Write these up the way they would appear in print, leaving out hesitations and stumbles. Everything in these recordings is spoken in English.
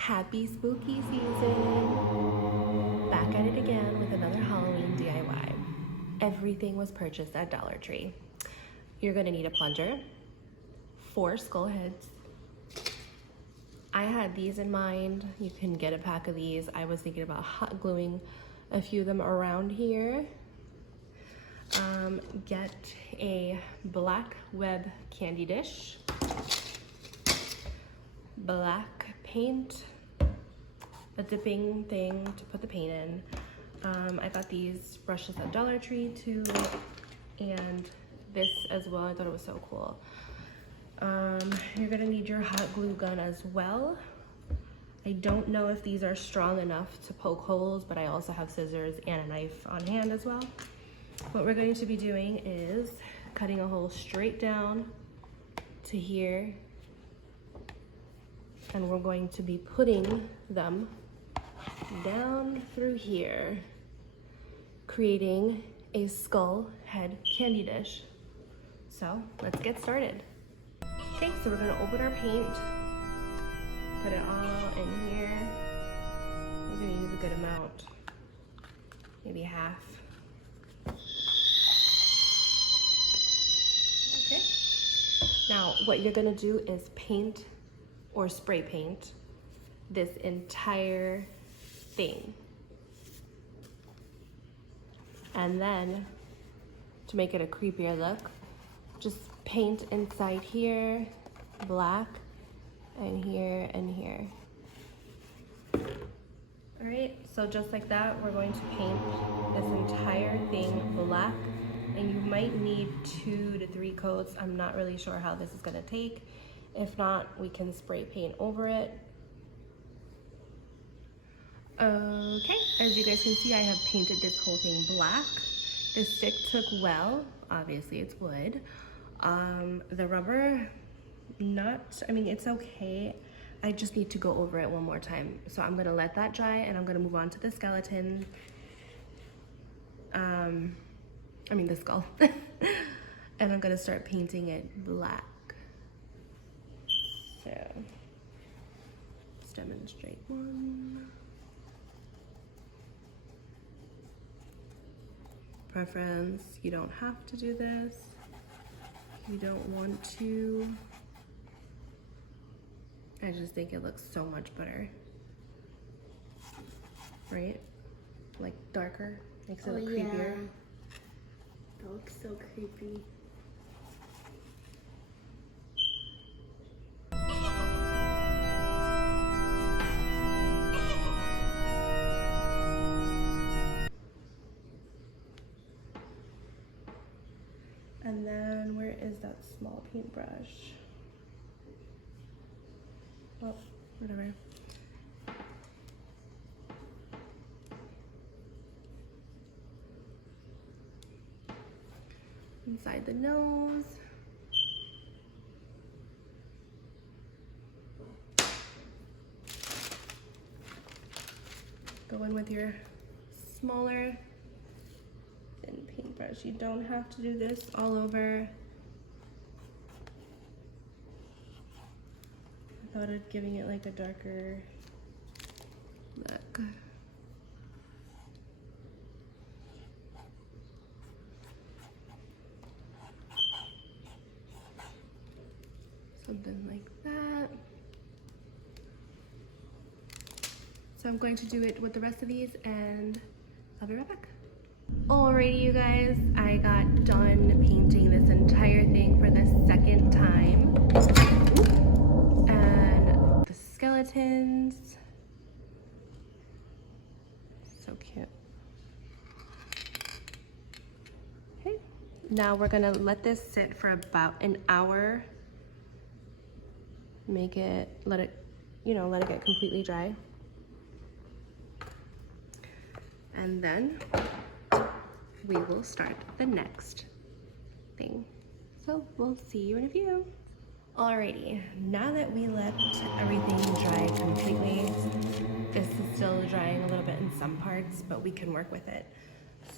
Happy spooky season! Back at it again with another Halloween DIY. Everything was purchased at Dollar Tree. You're gonna need a plunger, 4 skull heads. I had these in mind. You can get a pack of these. I was thinking about hot gluing a few of them around here. Get a black web candy dish, black paint, a dipping thing to put the paint in. I got these brushes at Dollar Tree too, and this as well. I thought it was so cool. You're gonna need your hot glue gun as well. I don't know if these are strong enough to poke holes, but I also have scissors and a knife on hand as well. What we're going to be doing is cutting a hole straight down to here, and we're going to be putting them down through here, creating a skull head candy dish. So let's get started. Okay, so we're gonna open our paint, put it all in here. We're gonna use a good amount, maybe half. Okay. Now, what you're gonna do is paint or spray paint this entire thing. And then, to make it a creepier look, just paint inside here, black, and here and here. All right, so just like that, we're going to paint this entire thing black, and you might need 2 to 3 coats. I'm not really sure how this is gonna take. If not, we can spray paint over it. Okay, as you guys can see, I have painted this whole thing black. The stick took well, obviously it's wood. The rubber, it's okay. I just need to go over it one more time. So I'm gonna let that dry, and I'm gonna move on to the skeleton. The skull. And I'm gonna start painting it black. So, let's demonstrate one. Preference, you don't have to do this. You don't want to. I just think it looks so much better. Right? Like darker, makes it look creepier. That looks so creepy. And then where is that small paintbrush? Oh, whatever. Inside the nose. Go in with your smaller thin paintbrush. You don't have to do this all over. I thought of giving it like a darker look. Something like that. So I'm going to do it with the rest of these, and I'll be right back. Alrighty, you guys, I got done painting this entire thing for the second time. And the skeletons, so cute. Okay, now we're gonna let this sit for about an hour. Let it get completely dry. And then we will start the next thing. So we'll see you in a few. Alrighty, now that we let everything dry completely, this is still drying a little bit in some parts, but we can work with it.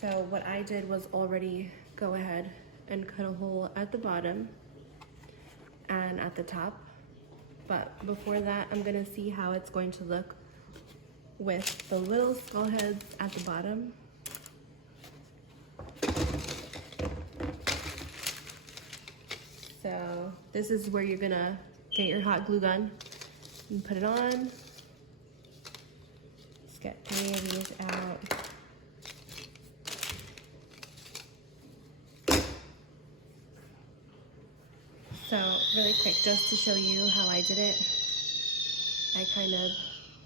So what I did was already go ahead and cut a hole at the bottom and at the top, But before that, I'm gonna see how it's going to look with the little skull heads at the bottom. So this is where you're gonna get your hot glue gun and put it on. Just get 3 of these out. So really quick, just to show you how I did it, I kind of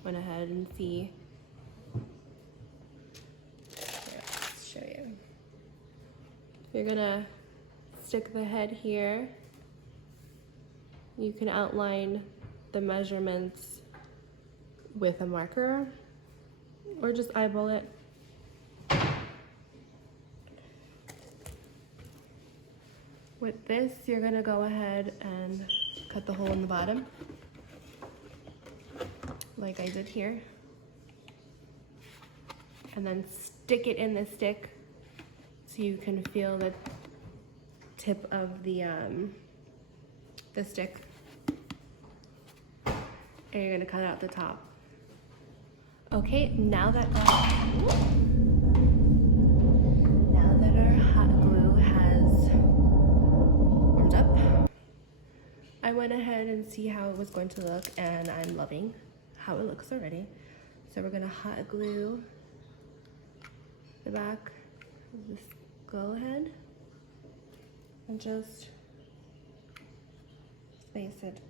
went ahead and see. Let's show you. You're gonna stick the head here. You can outline the measurements with a marker or just eyeball it. With this, you're gonna go ahead and cut the hole in the bottom, like I did here. And then stick it in the stick so you can feel the tip of the stick. And you're gonna cut out the top. Okay, now that our hot glue has warmed up, I went ahead and see how it was going to look, and I'm loving how it looks already. So we're gonna hot glue the back of the skull head and just space it.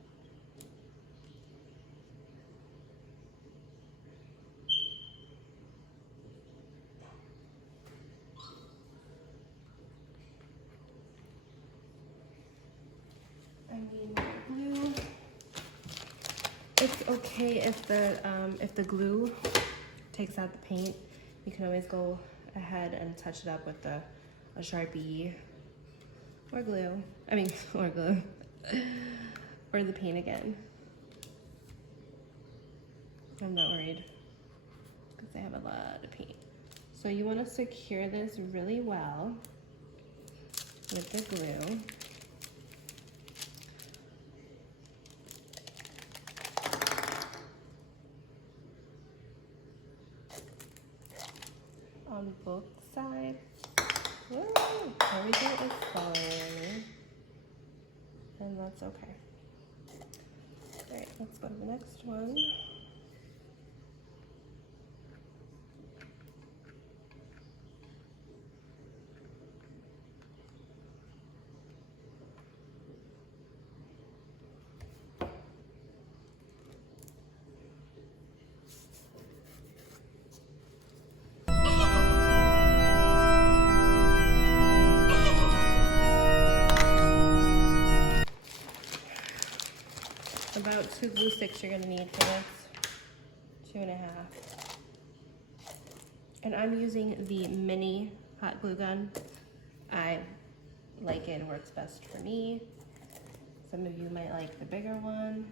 Glue. It's okay if the glue takes out the paint. You can always go ahead and touch it up with a Sharpie or glue. Or glue. Or the paint again. I'm not worried because I have a lot of paint. So you want to secure this really well with the glue. On both sides. Woo! Everything is falling, and that's okay. All right, let's go to the next one. About 2 glue sticks you're gonna need for this, 2.5. And I'm using the mini hot glue gun. I like it, works best for me. Some of you might like the bigger one.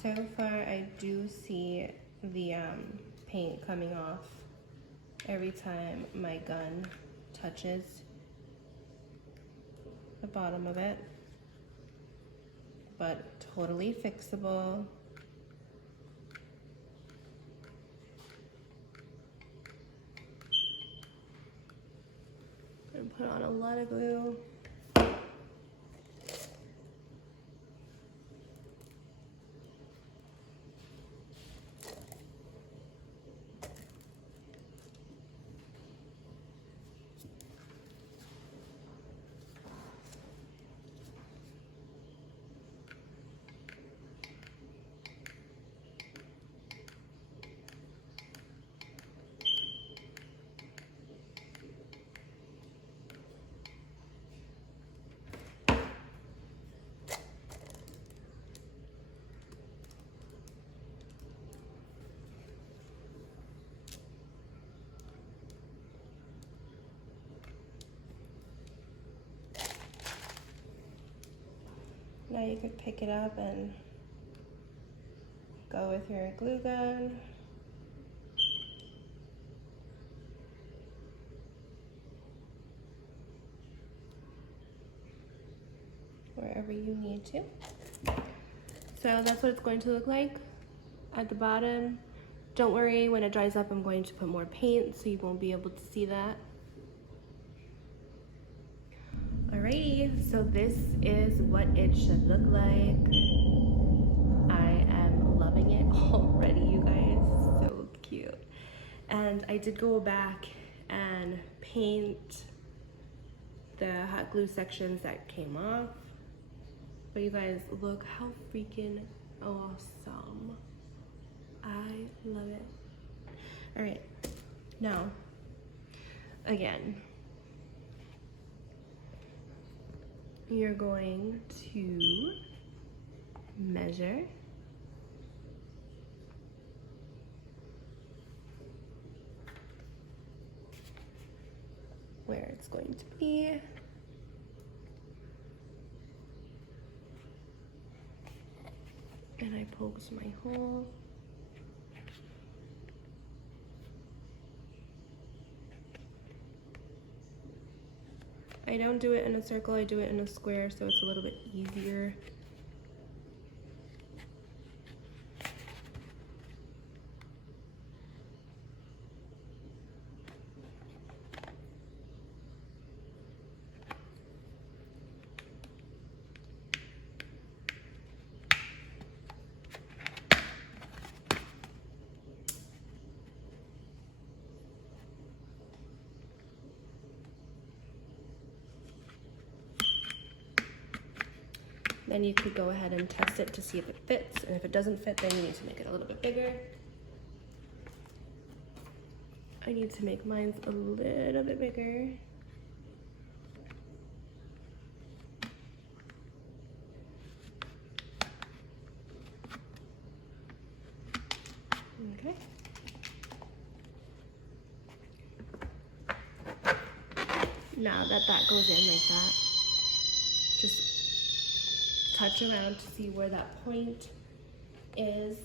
So far, I do see the paint coming off every time my gun touches the bottom of it, but totally fixable. And put on a lot of glue. Now you could pick it up and go with your glue gun. Wherever you need to. So that's what it's going to look like at the bottom. Don't worry, when it dries up, I'm going to put more paint so you won't be able to see that. Alrighty, so this is what it should look like. I am loving it already, you guys. So cute. And I did go back and paint the hot glue sections that came off. But you guys, look how freaking awesome. I love it. All right, now, again, you're going to measure where it's going to be. And I poked my hole. I don't do it in a circle, I do it in a square so it's a little bit easier. Then you could go ahead and test it to see if it fits, and if it doesn't fit, then you need to make it a little bit bigger. I need to make mine a little bit bigger. Okay. Now that goes in like that, just touch around to see where that point is.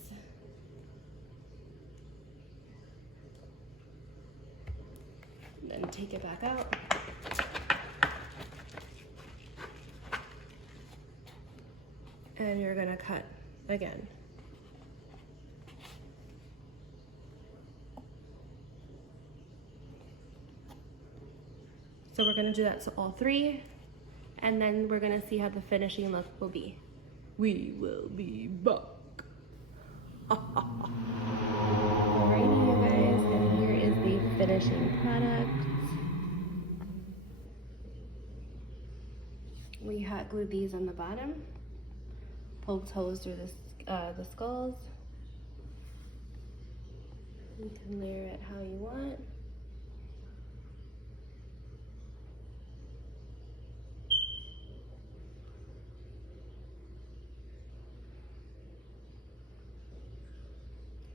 Then take it back out. And you're gonna cut again. So we're gonna do that to all three. And then we're gonna see how the finishing look will be. We will be back. Alrighty, you guys, and here is the finishing product. We hot glued these on the bottom, poked holes through the skulls. You can layer it how you want.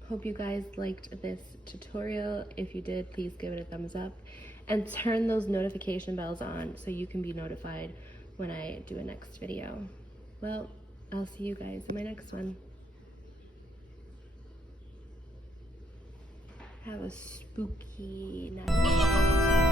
Hope you guys liked this tutorial. If you did, please give it a thumbs up and turn those notification bells on so you can be notified when I do a next video. Well, I'll see you guys in my next one. Have a spooky night.